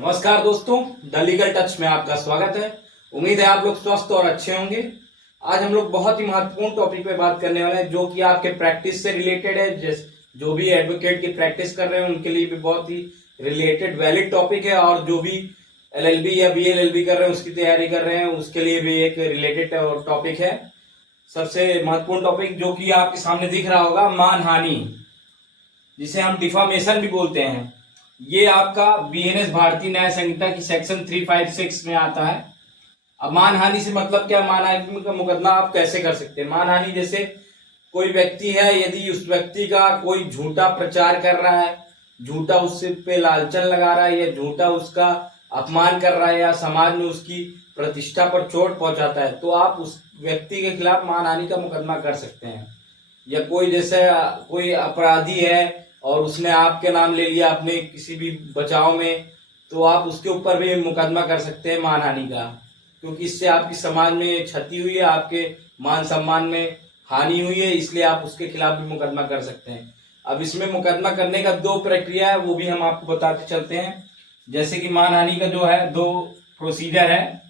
नमस्कार दोस्तों, the legal touch में आपका स्वागत है। उम्मीद है आप लोग स्वस्थ और अच्छे होंगे। आज हम लोग बहुत ही महत्वपूर्ण टॉपिक पे बात करने वाले हैं जो कि आपके प्रैक्टिस से रिलेटेड है। जो भी एडवोकेट की प्रैक्टिस कर रहे हैं उनके लिए भी बहुत ही रिलेटेड वैलिड टॉपिक है, और जो भी एलएलबी या बीएलएलबी कर रहे हैं उसकी तैयारी कर रहे हैं उसके लिए भी एक रिलेटेड टॉपिक है। सबसे महत्वपूर्ण टॉपिक जो कि आपके सामने दिख रहा होगा, मानहानि, जिसे हम डिफामेशन भी बोलते हैं। ये आपका बीएनएस भारतीय न्याय संहिता की सेक्शन 356 में आता है। अब मानहानि से मतलब क्या, मानहानि का मुकदमा आप कैसे कर सकते हैं। मानहानि जैसे कोई व्यक्ति है, यदि उस व्यक्ति का कोई झूठा प्रचार कर रहा है, झूठा उससे पे लालचन लगा रहा है, या झूठा उसका अपमान कर रहा है, या समाज में उसकी प्रतिष्ठा पर चोट पहुंचाता है, तो आप उस व्यक्ति के खिलाफ मानहानि का मुकदमा कर सकते हैं। या कोई जैसे कोई अपराधी है और उसने आपके नाम ले लिया अपने किसी भी बचाव में, तो आप उसके ऊपर भी मुकदमा कर सकते हैं मानहानि का, क्योंकि इससे आपकी समाज में क्षति हुई है, आपके मान सम्मान में हानि हुई है, इसलिए आप उसके खिलाफ भी मुकदमा कर सकते हैं। अब इसमें मुकदमा करने का दो प्रक्रिया है, वो भी हम आपको बताते चलते हैं। जैसे कि मानहानि का जो है दो प्रोसीजर है।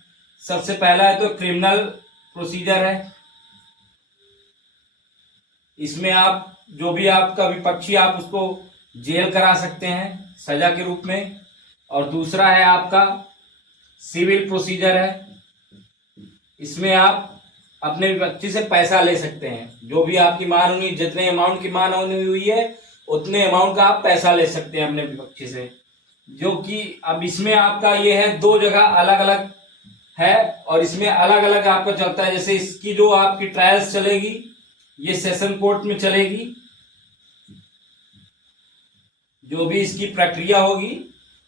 सबसे पहला है तो क्रिमिनल प्रोसीजर है। इसमें आप जो भी आपका विपक्षी, आप उसको जेल करा सकते हैं सजा के रूप में। और दूसरा है आपका सिविल प्रोसीजर है। इसमें आप अपने विपक्षी से पैसा ले सकते हैं, जो भी आपकी मान होनी, जितने अमाउंट की मान होनी हुई है उतने अमाउंट का आप पैसा ले सकते हैं अपने विपक्षी से। जो कि अब इसमें आपका ये है, दो जगह अलग अलग है और इसमें अलग अलग आपका चलता है। जैसे इसकी जो आपकी ट्रायल्स चलेगी ये सेशन कोर्ट में चलेगी, जो भी इसकी प्रक्रिया होगी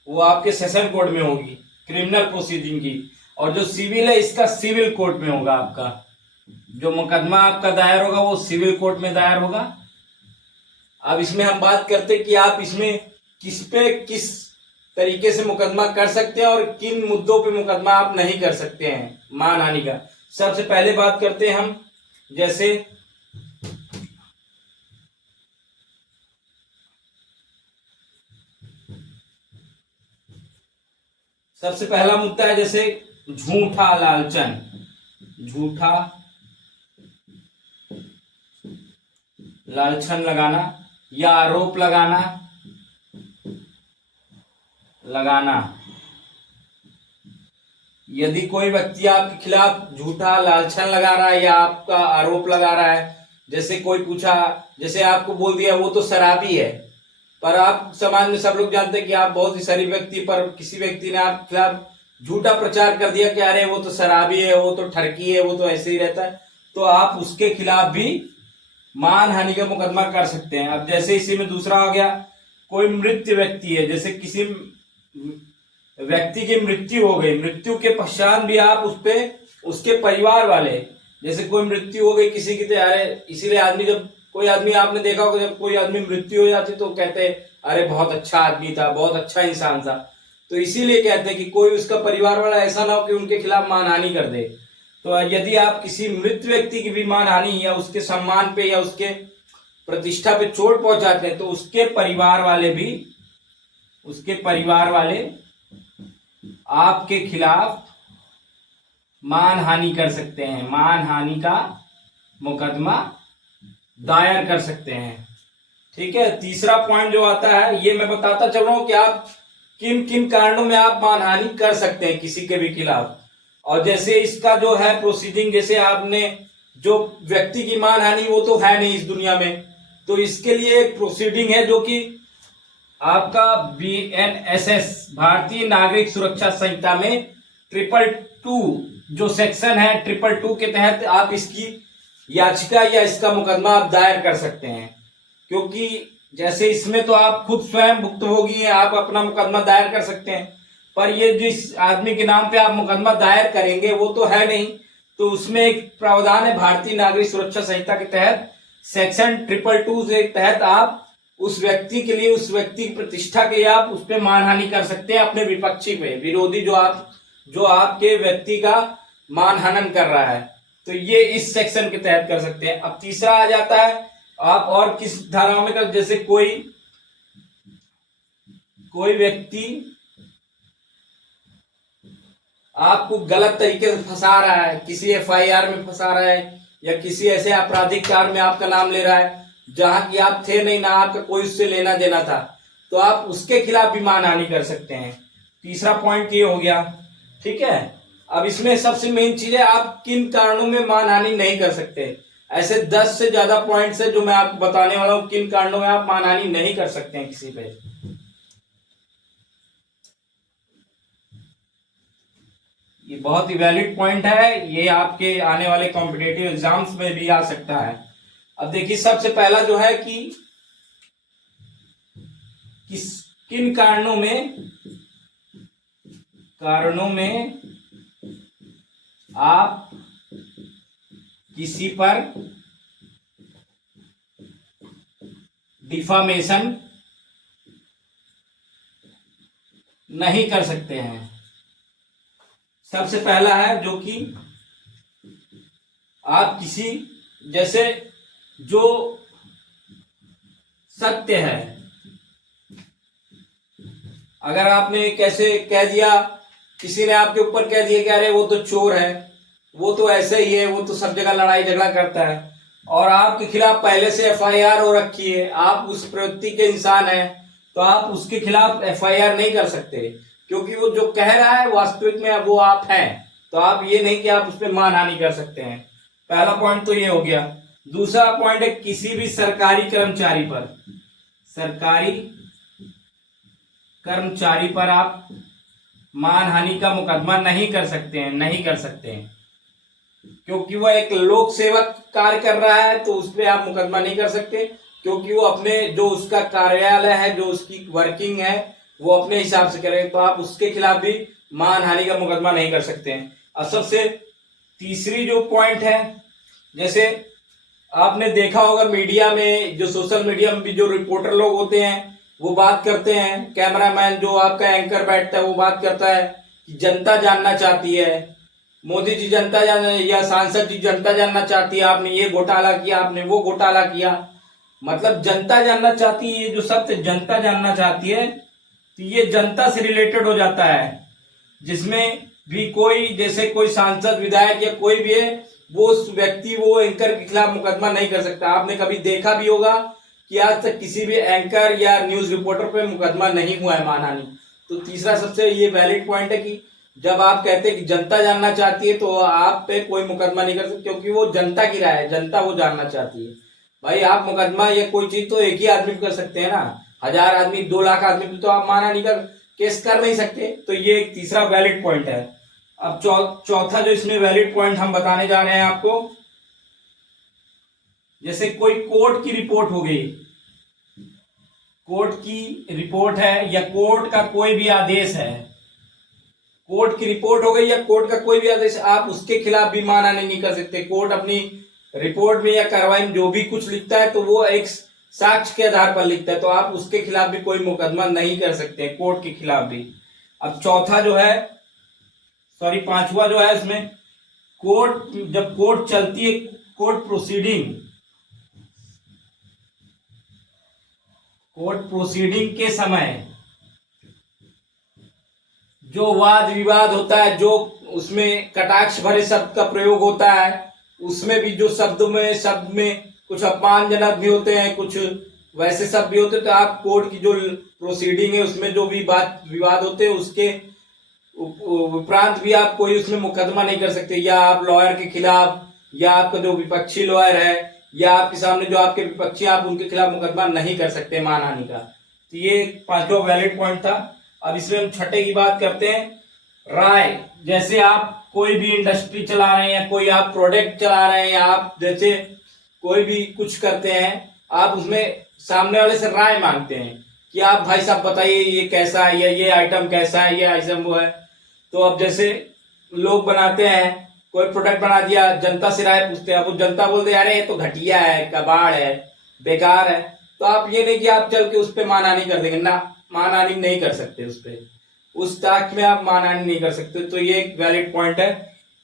वो आपके सेशन कोर्ट में होगी क्रिमिनल प्रोसीडिंग की। और जो सिविल है इसका सिविल कोर्ट में होगा। आपका जो मुकदमा आपका दायर होगा वो सिविल कोर्ट में दायर होगा। अब इसमें हम बात करते हैं कि आप इसमें किस पे किस तरीके से मुकदमा कर सकते हैं और किन मुद्दों पे मुकदमा आप नहीं कर सकते हैं मानहानि का। सबसे पहले बात करते हैं हम, जैसे सबसे पहला मुद्दा है जैसे झूठा लालचन, झूठा लालचन लगाना या आरोप लगाना। यदि कोई व्यक्ति आपके खिलाफ झूठा लालचन लगा रहा है या आपका आरोप लगा रहा है, जैसे कोई पूछा, जैसे आपको बोल दिया वो तो शराबी है, पर आप समाज में सब लोग जानते हैं कि आप बहुत ही शरीफ व्यक्ति, पर किसी व्यक्ति ने आपके खिलाफ झूठा प्रचार कर दिया कि अरे वो तो शराबी है, वो तो ठरकी है, वो तो ऐसे ही रहता है, तो आप उसके खिलाफ भी मानहानि का मुकदमा कर सकते हैं। अब जैसे इसी में दूसरा हो गया, कोई मृत व्यक्ति है, जैसे किसी व्यक्ति की मृत्यु हो गई, मृत्यु के पश्चात भी आप उस पे उसके परिवार वाले, जैसे कोई मृत्यु हो गई किसी की, तो अरे इसीलिए आदमी, जब कोई आदमी आपने देखा होगा जब कोई आदमी मृत्यु हो जाती तो कहते हैं अरे बहुत अच्छा आदमी था, बहुत अच्छा इंसान था। तो इसीलिए कहते हैं कि कोई उसका परिवार वाला ऐसा ना हो कि उनके खिलाफ मानहानि कर दे। तो यदि आप किसी मृत व्यक्ति की भी मानहानि या उसके सम्मान पे या उसके प्रतिष्ठा पे चोट पहुंचाते हैं तो उसके परिवार वाले आपके खिलाफ मानहानि कर सकते हैं, मानहानि का मुकदमा दायर कर सकते हैं। ठीक है। तीसरा पॉइंट जो आता है ये मैं बताता चल रहा हूं कि आप किन किन कारणों में आप मानहानि कर सकते हैं किसी के भी खिलाफ। और जैसे इसका जो है प्रोसीडिंग, जैसे आपने जो व्यक्ति की मानहानि वो तो है नहीं इस दुनिया में, तो इसके लिए एक प्रोसीडिंग है जो कि आपका बीएनएसएस भारतीय नागरिक सुरक्षा संहिता में 222 जो सेक्शन है 222 के तहत आप इसकी याचिका या इसका मुकदमा आप दायर कर सकते हैं। क्योंकि जैसे इसमें तो आप खुद स्वयं भुक्तभोगी हैं, आप अपना मुकदमा दायर कर सकते हैं, पर ये जिस आदमी के नाम पे आप मुकदमा दायर करेंगे वो तो है नहीं, तो उसमें एक प्रावधान है भारतीय नागरिक सुरक्षा संहिता के तहत सेक्शन 222 के तहत आप उस व्यक्ति के लिए, उस व्यक्ति की प्रतिष्ठा के लिए आप उस पर मानहानि कर सकते हैं, अपने विपक्षी पे, विरोधी जो आपके व्यक्ति का मानहनन कर रहा है, तो ये इस सेक्शन के तहत कर सकते हैं। अब तीसरा आ जाता है आप और किस धाराओं में कर, जैसे कोई व्यक्ति आपको गलत तरीके से फंसा रहा है, किसी एफआईआर में फंसा रहा है या किसी ऐसे आपराधिक कार्य में आपका नाम ले रहा है जहां कि आप थे नहीं, ना आपका कोई उससे लेना देना था, तो आप उसके खिलाफ भी मानहानि कर सकते हैं। तीसरा पॉइंट ये हो गया। ठीक है, अब इसमें सबसे मेन चीज है आप किन कारणों में मानहानि नहीं कर सकते। ऐसे 10 से ज्यादा पॉइंट्स है जो मैं आपको बताने वाला हूं किन कारणों में आप मानहानि नहीं कर सकते हैं किसी पे। ये बहुत ही वैलिड पॉइंट है, ये आपके आने वाले कॉम्पिटेटिव एग्जाम्स में भी आ सकता है। अब देखिए सबसे पहला जो है कि किन कारणों में आप किसी पर डिफामेशन नहीं कर सकते हैं। सबसे पहला है जो कि आप किसी जैसे जो सत्य है, अगर आपने कैसे कह दिया, किसी ने आपके ऊपर कह दिया कि अरे वो तो चोर है, वो तो ऐसे ही है, वो तो सब जगह लड़ाई झगड़ा करता है, और आपके खिलाफ पहले से एफआईआर हो रखी है, आप उस प्रवृत्ति के इंसान हैं, तो आप उसके खिलाफ एफआईआर नहीं कर सकते क्योंकि वो जो कह रहा है वास्तविक में वो आप हैं। तो आप ये नहीं कि आप उस पर मानहानि कर सकते हैं। पहला पॉइंट तो ये हो गया। दूसरा पॉइंट है किसी भी सरकारी कर्मचारी पर आप मानहानि का मुकदमा नहीं कर सकते हैं क्योंकि वह एक लोक सेवक कार्य कर रहा है, तो उस पर आप मुकदमा नहीं कर सकते क्योंकि वो अपने जो उसका कार्यालय है, जो उसकी वर्किंग है, वो अपने हिसाब से करे, तो आप उसके खिलाफ भी मानहानि का मुकदमा नहीं कर सकते हैं। अब सबसे तीसरी जो पॉइंट है, जैसे आपने देखा होगा मीडिया में, जो सोशल मीडिया में भी जो रिपोर्टर लोग होते हैं वो बात करते हैं, कैमरामैन जो आपका एंकर बैठता है वो बात करता है कि जनता जानना चाहती है, मोदी जी जनता जान या सांसद जी जनता जानना चाहती है, आपने ये घोटाला किया, आपने वो घोटाला किया। मतलब जनता जानना चाहती है, ये जो सत्य जनता जानना चाहती है, तो ये जनता से रिलेटेड हो जाता है, जिसमें भी कोई जैसे कोई सांसद विधायक या कोई भी है, वो उस व्यक्ति वो एंकर के खिलाफ मुकदमा नहीं कर सकता। आपने कभी देखा भी होगा कि आज तक किसी भी एंकर या न्यूज रिपोर्टर पे मुकदमा नहीं हुआ है मानहानि। तो तीसरा सबसे ये वैलिड पॉइंट है कि जब आप कहते हैं कि जनता जानना चाहती है, तो आप पे कोई मुकदमा नहीं कर सकते क्योंकि वो जनता की राय है, जनता वो जानना चाहती है। भाई आप मुकदमा या कोई चीज तो एक ही आदमी कर सकते हैं ना, 1000 आदमी 2 लाख आदमी पे तो आप मानहानि का केस कर नहीं सकते। तो ये एक तीसरा वैलिड पॉइंट है। अब चौथा जो इसमें वैलिड पॉइंट हम बताने जा रहे हैं आपको, जैसे कोई कोर्ट की रिपोर्ट हो गई, कोर्ट की रिपोर्ट है या कोर्ट का कोई भी आदेश है, कोर्ट की रिपोर्ट हो गई या कोर्ट का कोई भी आदेश, आप उसके खिलाफ भी मानहानि नहीं कर सकते। कोर्ट अपनी रिपोर्ट में या कार्रवाई में जो भी कुछ लिखता है तो वो एक साक्ष्य के आधार पर लिखता है, तो आप उसके खिलाफ भी कोई मुकदमा नहीं कर सकते, कोर्ट के खिलाफ भी। अब चौथा जो है, सॉरी पांचवा जो है, इसमें कोर्ट जब कोर्ट चलती है, कोर्ट प्रोसीडिंग के समय जो वाद विवाद होता है, जो उसमें कटाक्ष भरे शब्द का प्रयोग होता है, उसमें भी जो शब्द में कुछ अपमानजनक भी होते हैं, कुछ वैसे शब्द भी होते हैं, तो आप कोर्ट की जो प्रोसीडिंग है उसमें जो भी बात विवाद होते हैं उसके उपरांत भी आप कोई उसमें मुकदमा नहीं कर सकते, या आप लॉयर के खिलाफ या आपका जो विपक्षी लॉयर है या आपके सामने जो आपके विपक्षी, आप उनके खिलाफ मुकदमा नहीं कर सकते मानहानि का। तो ये पांचवा वैलिड पॉइंट था। अब इसमें हम छठे की बात करते हैं, राय। जैसे आप कोई भी इंडस्ट्री चला रहे हैं या कोई आप प्रोडक्ट चला रहे हैं या आप जैसे कोई भी कुछ करते हैं, आप उसमें सामने वाले से राय मांगते हैं कि आप भाई साहब बताइए ये कैसा है, या ये आइटम कैसा है, ये आइटम वो है। तो अब जैसे लोग बनाते हैं, कोई प्रोडक्ट बना दिया, जनता से राय पूछते हैं, अब वो जनता बोलते हैं अरे ये तो घटिया है, कबाड़ है, बेकार है, तो आप ये नहीं कि आप चल के उस पर मानहानि कर देंगे ना, मानहानि नहीं कर सकते उस पर, उस ताक में आप मानहानि नहीं कर सकते। तो ये एक वैलिड पॉइंट है,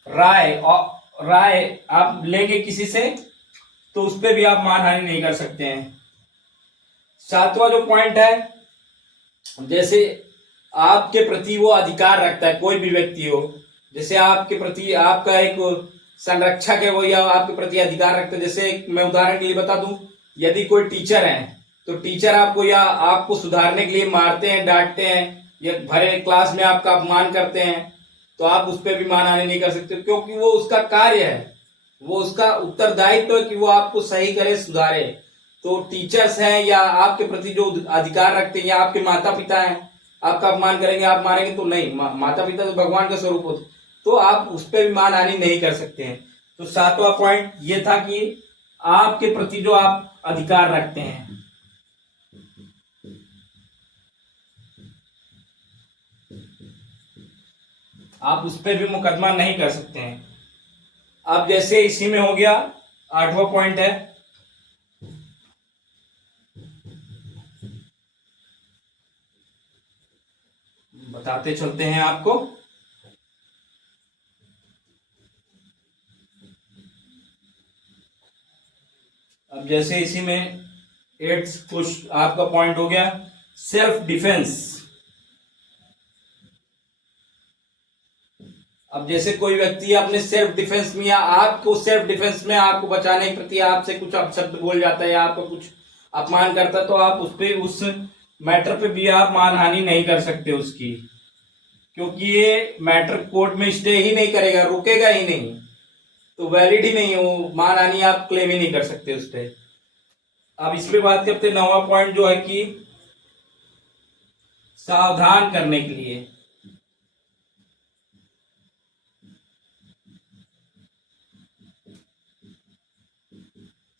राय। और राय आप लेंगे किसी से तो उस पर भी आप मानहानि नहीं कर सकते हैं। सातवां जो पॉइंट है, जैसे आपके प्रति वो अधिकार रखता है, कोई भी व्यक्ति हो, जैसे आपके प्रति आपका एक संरक्षक है वो, या आपके प्रति अधिकार रखते हैं। जैसे मैं उदाहरण के लिए बता दूं, यदि कोई टीचर है तो टीचर आपको या आपको सुधारने के लिए मारते हैं, डांटते हैं, या भरे क्लास में आपका अपमान करते हैं, तो आप उस पर भी मानहानि नहीं कर सकते, क्योंकि वो उसका कार्य है, वो उसका उत्तरदायित्व है कि वो आपको सही करे, सुधारे। तो टीचर्स हैं या आपके प्रति जो अधिकार रखते हैं, या आपके माता पिता हैं, आपका अपमान करेंगे, आप मारेंगे तो नहीं, माता पिता तो भगवान का स्वरूप होते, तो आप उस पर भी मानहानि नहीं कर सकते हैं। तो सातवां पॉइंट ये था कि आपके प्रति जो आप अधिकार रखते हैं, आप उस पर भी मुकदमा नहीं कर सकते हैं। अब जैसे इसी में हो गया, आठवां पॉइंट है, बताते चलते हैं आपको। अब जैसे इसी में एट्थ कुछ आपका पॉइंट हो गया, सेल्फ डिफेंस। अब जैसे कोई व्यक्ति अपने सेल्फ डिफेंस में, या आपको सेल्फ डिफेंस में आपको बचाने के प्रति आपसे कुछ अपशब्द बोल जाता है, या आपको कुछ अपमान करता है, तो आप उस पे, उस मैटर पे भी आप मानहानि नहीं कर सकते उसकी, क्योंकि ये मैटर कोर्ट में स्टे ही नहीं करेगा, रुकेगा ही नहीं, तो वैलिड ही नहीं है वो, मानहानि आप क्लेम ही नहीं कर सकते उस पर। अब इस पे बात करते हैं, नौवां पॉइंट जो है कि सावधान करने के लिए।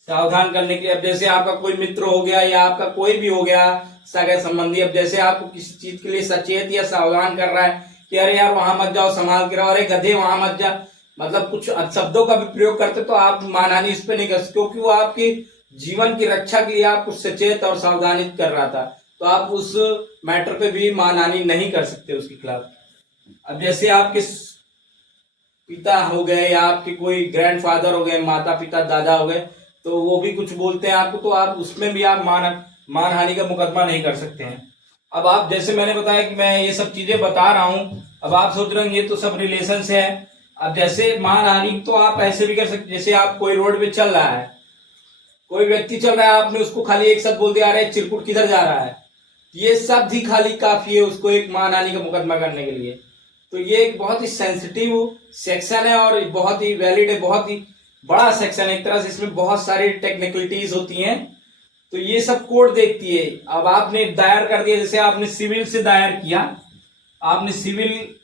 सावधान करने के लिए, अब जैसे आपका कोई मित्र हो गया, या आपका कोई भी हो गया सगे संबंधी, अब जैसे आपको किसी चीज के लिए सचेत या सावधान कर रहा है कि अरे यार वहां मत जाओ, संभाल के रहो, अरे गधे वहां मत जा, मतलब कुछ शब्दों का भी प्रयोग करते, तो आप मानहानि इस पे नहीं कर सकते, क्योंकि वो आपके जीवन की रक्षा के लिए आपको सचेत और सावधानित कर रहा था, तो आप उस मैटर पे भी मानहानि नहीं कर सकते उसके खिलाफ। अब जैसे आपके पिता हो गए, या आपके कोई ग्रैंडफादर हो गए, माता पिता दादा हो गए, तो वो भी कुछ बोलते हैं आपको, तो आप उसमें भी आप मानहानि का मुकदमा नहीं कर सकते हैं। अब आप, जैसे मैंने बताया कि मैं ये सब चीजें बता रहा हूं, अब आप सोच रहे हैं ये तो सब रिलेशन से है। अब जैसे मानहानि तो आप ऐसे भी कर सकते, जैसे आप कोई रोड पे चल रहा है, कोई व्यक्ति चल रहा है, आपने उसको खाली एक शब्द बोल दिया, अरे चिरकुट किधर जा रहा है, ये शब्द ही खाली काफी है उसको एक मानहानि का मुकदमा करने के लिए। तो ये एक बहुत ही सेंसिटिव सेक्शन है, और बहुत ही वैलिड है, बहुत ही बड़ा सेक्शन है एक तरह से, इसमें बहुत सारी टेक्निकलिटीज होती हैं, तो ये सब कोर्ट देखती है। अब आपने दायर कर दिया, जैसे आपने सिविल से दायर किया, आपने सिविल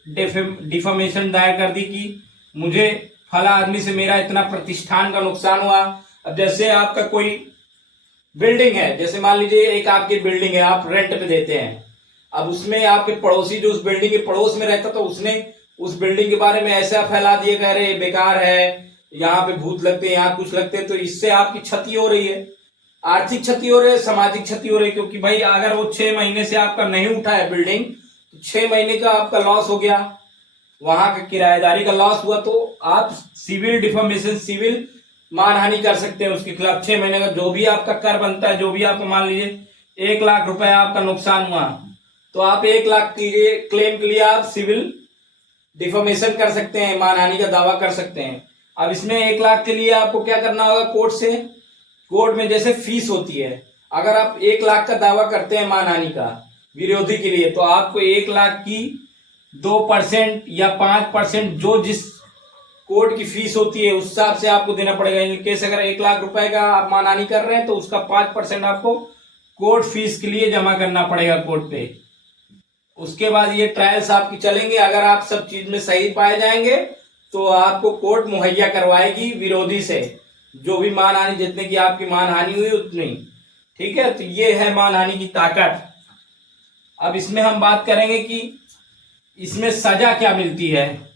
डिफेमेशन दायर कर दी कि मुझे फला आदमी से मेरा इतना प्रतिष्ठान का नुकसान हुआ। अब जैसे आपका कोई बिल्डिंग है, जैसे मान लीजिए एक आपकी बिल्डिंग है, आप रेंट पे देते हैं, अब उसमें आपके पड़ोसी जो उस बिल्डिंग के पड़ोस में रहता, तो उसने उस बिल्डिंग के बारे में ऐसा फैला दिया कि अरे बेकार है, यहाँ पे भूत लगते हैं, यहाँ कुछ लगते हैं, तो इससे आपकी क्षति हो रही है, आर्थिक क्षति हो रही है, सामाजिक क्षति हो रही है, क्योंकि भाई अगर वो 6 महीने से आपका नहीं उठा है बिल्डिंग, तो 6 महीने का आपका लॉस हो गया, वहां का किराएदारी का लॉस हुआ, तो आप सिविल डिफॉर्मेशन, सिविल मानहानि कर सकते हैं उसके खिलाफ। 6 महीने का जो भी आपका कर बनता है, जो भी आपको मान लीजिए 1 लाख रुपए आपका नुकसान हुआ, तो आप 1 लाख के लिए क्लेम के लिए आप सिविल डिफॉर्मेशन कर सकते हैं, मानहानि का दावा कर सकते हैं। अब इसमें 1 लाख के लिए आपको क्या करना होगा, कोर्ट से, कोर्ट में जैसे फीस होती है, अगर आप 1 लाख का दावा करते हैं मानहानि का विरोधी के लिए, तो आपको 1 लाख की 2% या 5% जो जिस कोर्ट की फीस होती है उस हिसाब से आपको देना पड़ेगा। इन केस अगर 1 लाख रुपए का आप मानहानि कर रहे हैं, तो उसका 5% आपको कोर्ट फीस के लिए जमा करना पड़ेगा कोर्ट पे। उसके बाद ये ट्रायल्स आपकी चलेंगे, अगर आप सब चीज में सही पाए जाएंगे तो आपको कोर्ट मुहैया करवाएगी विरोधी से जो भी मानहानि, जितने की आपकी मानहानि हुई उतनी। ठीक है, तो ये है मानहानि की ताकत। अब इसमें हम बात करेंगे कि इसमें सजा क्या मिलती है,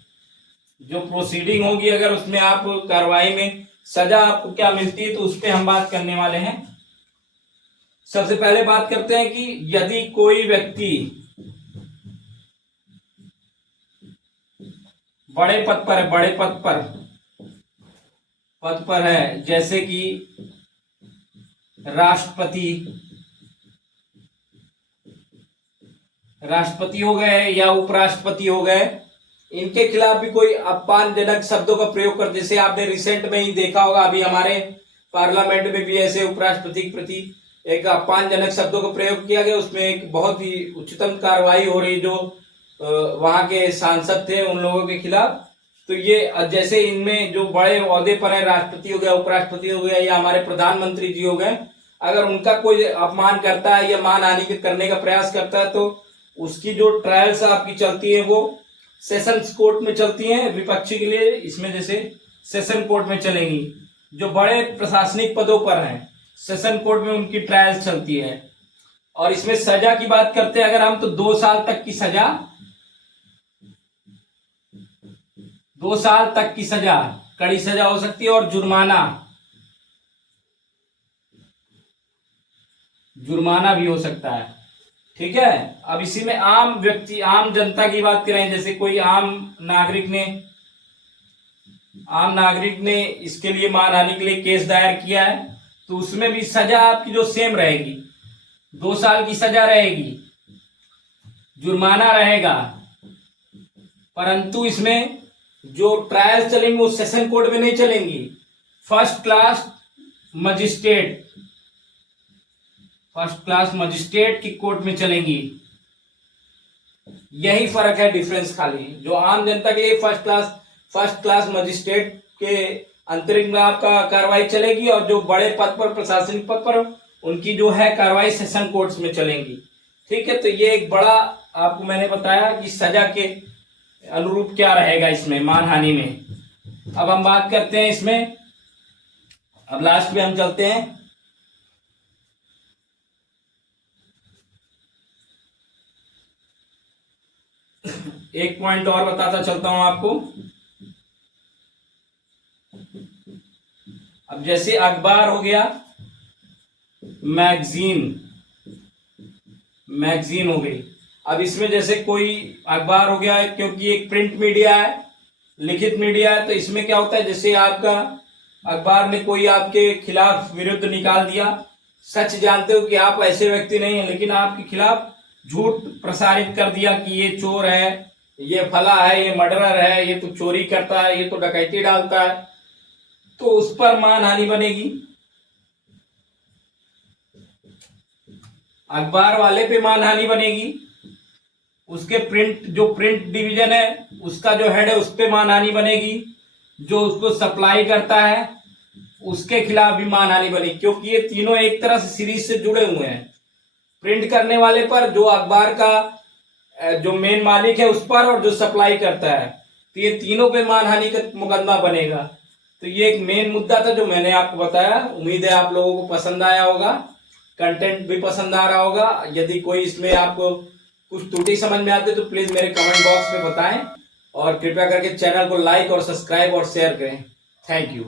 जो प्रोसीडिंग होगी अगर उसमें आप कार्रवाई में सजा आपको क्या मिलती है, तो उस पर हम बात करने वाले हैं। सबसे पहले बात करते हैं कि यदि कोई व्यक्ति बड़े पद पर है, बड़े पद पर है, जैसे कि राष्ट्रपति हो गए या उपराष्ट्रपति हो गए, इनके खिलाफ भी कोई अपमानजनक शब्दों का प्रयोग कर, जैसे आपने रिसेंट में ही देखा होगा, अभी हमारे पार्लियामेंट में भी ऐसे उपराष्ट्रपति के प्रति एक अपमानजनक शब्दों का प्रयोग किया गया, उसमें एक बहुत ही उच्चतम कार्रवाई हो रही जो वहां के सांसद थे उन लोगों के खिलाफ। तो ये जैसे इनमें जो बड़े ओहदे पर है, राष्ट्रपति हो गया, उपराष्ट्रपति हो गया या हमारे प्रधानमंत्री जी हो गए, अगर उनका कोई अपमान करता है या मानहानि करने का प्रयास करता है तो उसकी जो ट्रायल्स आपकी चलती है वो सेशंस कोर्ट में चलती हैं विपक्षी के लिए। इसमें जैसे सेशन कोर्ट में चलेंगी, जो बड़े प्रशासनिक पदों पर हैं सेशन कोर्ट में उनकी ट्रायल्स चलती है। और इसमें सजा की बात करते हैं अगर हम, तो 2 साल तक की सजा, 2 साल तक की सजा, कड़ी सजा हो सकती है, और जुर्माना भी हो सकता है। ठीक है। अब इसी में आम व्यक्ति, आम जनता की बात करें, जैसे कोई आम नागरिक ने इसके लिए मानहानि के लिए केस दायर किया है, तो उसमें भी सजा आपकी जो सेम रहेगी, 2 साल की सजा रहेगी, जुर्माना रहेगा। परंतु इसमें जो ट्रायल चलेंगी वो सेशन कोर्ट में नहीं चलेंगी, फर्स्ट क्लास मजिस्ट्रेट की कोर्ट में चलेंगी। यही फर्क है, डिफरेंस खाली। जो आम जनता के लिए फर्स्ट क्लास मजिस्ट्रेट के अंतरिम में आपका कार्रवाई चलेगी, और जो बड़े पद पर, प्रशासनिक पद पर, उनकी जो है कार्रवाई सेशन कोर्ट्स में चलेंगी। ठीक है। तो ये एक बड़ा आपको मैंने बताया कि सजा के अनुरूप क्या रहेगा इसमें मानहानि में। अब हम बात करते हैं इसमें, अब लास्ट में हम चलते हैं एक पॉइंट और बताता चलता हूं आपको। अब जैसे अखबार हो गया, मैगजीन हो गई। अब इसमें जैसे कोई अखबार हो गया, क्योंकि एक प्रिंट मीडिया है, लिखित मीडिया है, तो इसमें क्या होता है, जैसे आपका अखबार ने कोई आपके खिलाफ विरुद्ध निकाल दिया, सच जानते हो कि आप ऐसे व्यक्ति नहीं हैं, लेकिन आपके खिलाफ झूठ प्रसारित कर दिया कि ये चोर है, ये फला है, ये मर्डरर है, ये तो चोरी करता है, ये तो डकैती डालता है, तो उस पर मानहानि बनेगी। अखबार वाले पे मानहानि बनेगी, उसके प्रिंट डिवीजन है उसका जो हेड है उस पे मानहानि बनेगी, जो उसको सप्लाई करता है उसके खिलाफ भी मानहानि बनेगी, क्योंकि ये तीनों एक तरह से सीरीज से जुड़े हुए हैं। प्रिंट करने वाले पर, जो अखबार का जो मेन मालिक है उस पर, और जो सप्लाई करता है, तो ये तीनों पे मानहानि का मुकदमा बनेगा। तो ये एक मेन मुद्दा था जो मैंने आपको बताया। उम्मीद है आप लोगों को पसंद आया होगा, कंटेंट भी पसंद आ रहा होगा। यदि कोई इसमें आपको कुछ त्रुटि समझ में आती है तो प्लीज मेरे कमेंट बॉक्स में बताएं, और कृपया करके चैनल को लाइक और सब्सक्राइब और शेयर करें। Thank you.